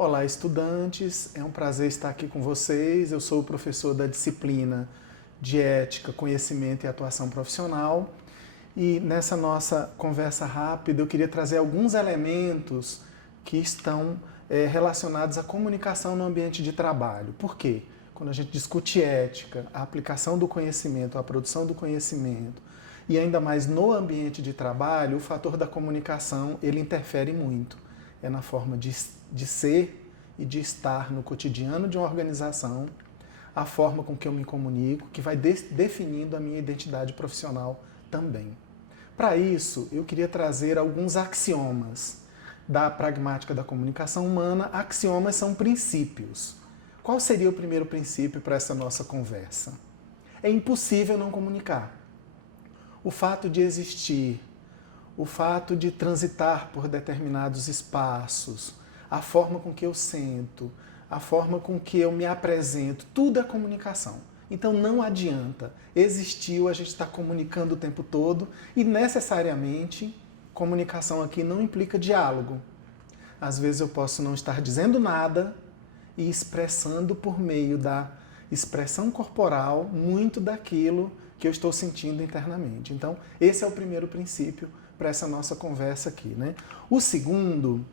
Olá, estudantes, é um prazer estar aqui com vocês. Eu sou o professor da disciplina de Ética, Conhecimento e Atuação Profissional. E nessa nossa conversa rápida eu queria trazer alguns elementos que estão relacionados à comunicação no ambiente de trabalho. Por quê? Quando a gente discute ética, a aplicação do conhecimento, a produção do conhecimento, e ainda mais no ambiente de trabalho, o fator da comunicação ele interfere muito. É na forma de ser e de estar no cotidiano de uma organização, a forma com que eu me comunico, que vai definindo a minha identidade profissional também. Para isso, eu queria trazer alguns axiomas da pragmática da comunicação humana. Axiomas são princípios. Qual seria o primeiro princípio para essa nossa conversa? É impossível não comunicar. O fato de existir, o fato de transitar por determinados espaços, a forma com que eu sento, a forma com que eu me apresento, tudo é comunicação. Então não adianta. Existiu, a gente está comunicando o tempo todo e necessariamente comunicação aqui não implica diálogo. Às vezes eu posso não estar dizendo nada e expressando por meio da expressão corporal muito daquilo que eu estou sentindo internamente. Então esse é o primeiro princípio para essa nossa conversa aqui, né? O segundo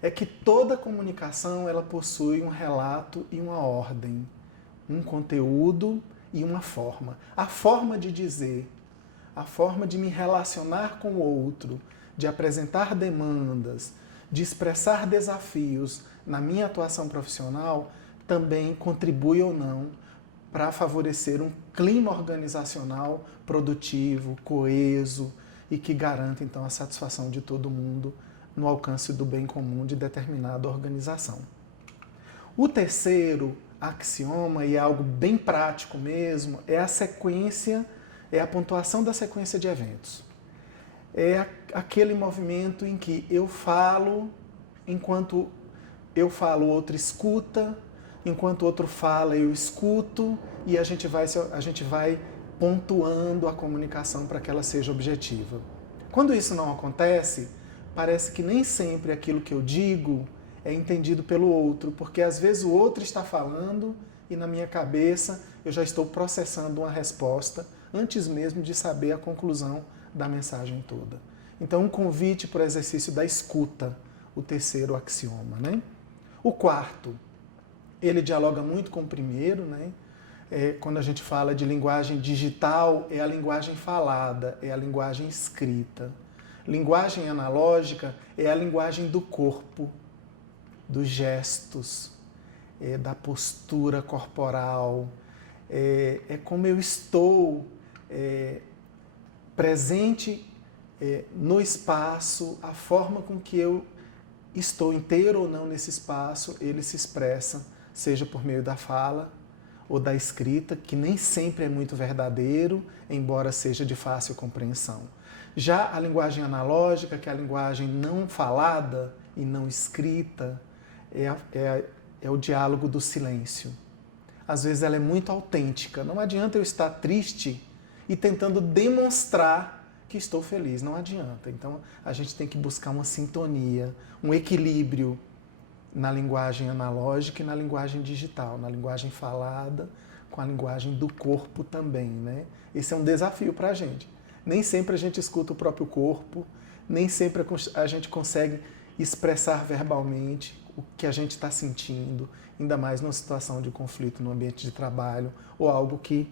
é que toda comunicação ela possui um relato e uma ordem, um conteúdo e uma forma. A forma de dizer, a forma de me relacionar com o outro, de apresentar demandas, de expressar desafios na minha atuação profissional também contribui ou não para favorecer um clima organizacional produtivo, coeso, e que garanta, então, a satisfação de todo mundo no alcance do bem comum de determinada organização. O terceiro axioma, e é algo bem prático mesmo, é a sequência, é a pontuação da sequência de eventos. É aquele movimento em que eu falo, enquanto eu falo, o outro escuta, enquanto o outro fala, eu escuto, e a gente vai pontuando a comunicação para que ela seja objetiva. Quando isso não acontece, parece que nem sempre aquilo que eu digo é entendido pelo outro, porque às vezes o outro está falando e na minha cabeça eu já estou processando uma resposta antes mesmo de saber a conclusão da mensagem toda. Então, um convite para o exercício da escuta, o terceiro axioma, né? O quarto, ele dialoga muito com o primeiro, né? Quando a gente fala de linguagem digital, é a linguagem falada, é a linguagem escrita. Linguagem analógica é a linguagem do corpo, dos gestos, da postura corporal, é como eu estou presente no espaço, a forma com que eu estou inteiro ou não nesse espaço, ele se expressa, seja por meio da fala, ou da escrita, que nem sempre é muito verdadeiro, embora seja de fácil compreensão. Já a linguagem analógica, que é a linguagem não falada e não escrita, é o diálogo do silêncio. Às vezes ela é muito autêntica. Não adianta eu estar triste e tentando demonstrar que estou feliz. Não adianta. Então a gente tem que buscar uma sintonia, um equilíbrio na linguagem analógica e na linguagem digital, na linguagem falada, com a linguagem do corpo também, né? Esse é um desafio para a gente. Nem sempre a gente escuta o próprio corpo, nem sempre a gente consegue expressar verbalmente o que a gente está sentindo, ainda mais numa situação de conflito no ambiente de trabalho ou algo que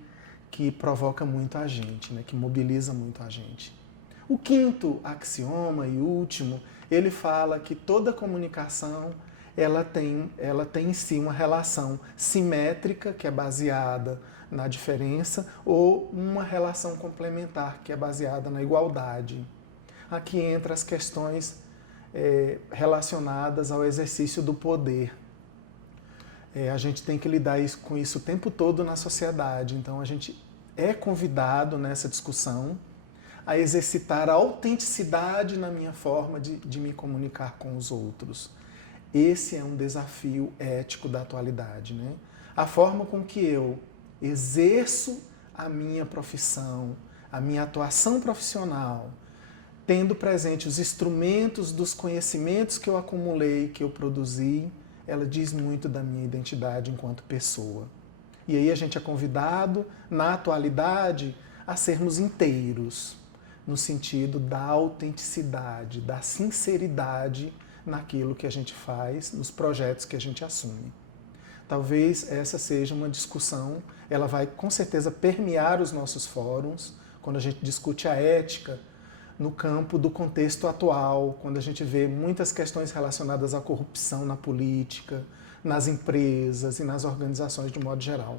provoca muito a gente, né? Que mobiliza muito a gente. O quinto axioma e último, ele fala que toda comunicação ela tem em si uma relação simétrica, que é baseada na diferença, ou uma relação complementar, que é baseada na igualdade. Aqui entra as questões relacionadas ao exercício do poder. A gente tem que lidar com isso o tempo todo na sociedade, então a gente é convidado nessa discussão a exercitar a autenticidade na minha forma de me comunicar com os outros. Esse é um desafio ético da atualidade, né? A forma com que eu exerço a minha profissão, a minha atuação profissional, tendo presente os instrumentos dos conhecimentos que eu acumulei, que eu produzi, ela diz muito da minha identidade enquanto pessoa. E aí a gente é convidado, na atualidade, a sermos inteiros, no sentido da autenticidade, da sinceridade naquilo que a gente faz, nos projetos que a gente assume. Talvez essa seja uma discussão, ela vai com certeza permear os nossos fóruns, quando a gente discute a ética no campo do contexto atual, quando a gente vê muitas questões relacionadas à corrupção na política, nas empresas e nas organizações de modo geral.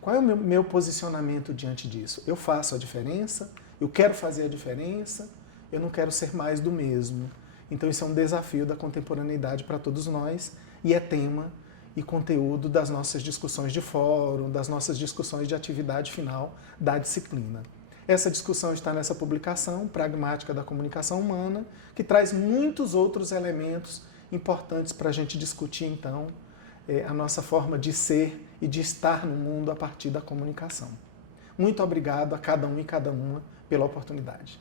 Qual é o meu posicionamento diante disso? Eu faço a diferença? Eu quero fazer a diferença? Eu não quero ser mais do mesmo. Então isso é um desafio da contemporaneidade para todos nós e é tema e conteúdo das nossas discussões de fórum, das nossas discussões de atividade final da disciplina. Essa discussão está nessa publicação, Pragmática da Comunicação Humana, que traz muitos outros elementos importantes para a gente discutir, então, a nossa forma de ser e de estar no mundo a partir da comunicação. Muito obrigado a cada um e cada uma pela oportunidade.